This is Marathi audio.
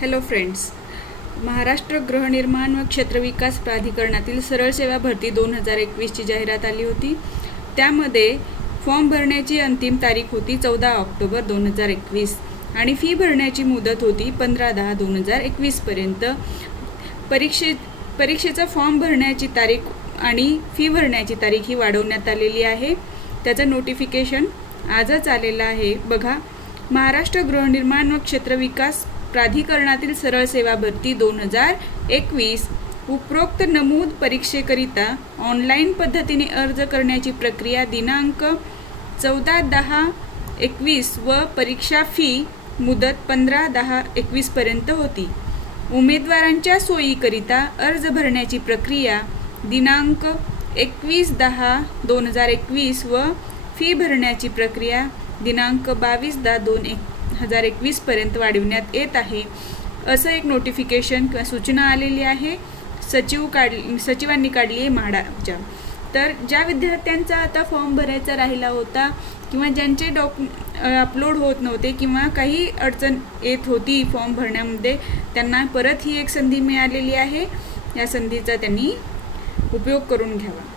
हॅलो फ्रेंड्स, महाराष्ट्र गृहनिर्माण व क्षेत्रविकास प्राधिकरणातील सरळ सेवा भरती 2021ची जाहिरात आली होती। त्यामध्ये फॉर्म भरण्याची अंतिम तारीख होती 14 ऑक्टोबर 2021 आणि फी भरण्याची मुदत होती 15/10/2021 पर्यंत। परीक्षेचा फॉर्म भरण्याची तारीख आणि फी भरण्याची तारीख ही वाढवण्यात आलेली आहे। त्याचं नोटिफिकेशन आजच आलेलं आहे। बघा, महाराष्ट्र गृहनिर्माण व क्षेत्रविकास प्राधिकरणातील सरळ सेवा भरती 2021 उपरोक्त नमूद परीक्षेकरिता ऑनलाईन पद्धतीने अर्ज करण्याची प्रक्रिया दिनांक 14/10/21 व परीक्षा फी मुदत 15/10/21 पर्यंत होती। उमेदवारांच्या सोयीकरिता अर्ज भरण्याची प्रक्रिया दिनांक 21/10/2021 व फी भरण्याची प्रक्रिया दिनांक 22/10/2021 पर्यंत वाढविण्यात येत आहे, असं एक नोटिफिकेशन किंवा सूचना आलेली आहे। सचिवांनी काढली आहे म्हाडाच्या। तर ज्या विद्यार्थ्यांचा आता फॉर्म भरायचा राहिला होता किंवा ज्यांचे अपलोड होत नव्हते किंवा काही अडचण येत होती फॉर्म भरण्यामध्ये, त्यांना परत ही एक संधी मिळालेली आहे। या संधीचा त्यांनी उपयोग करून घ्यावा।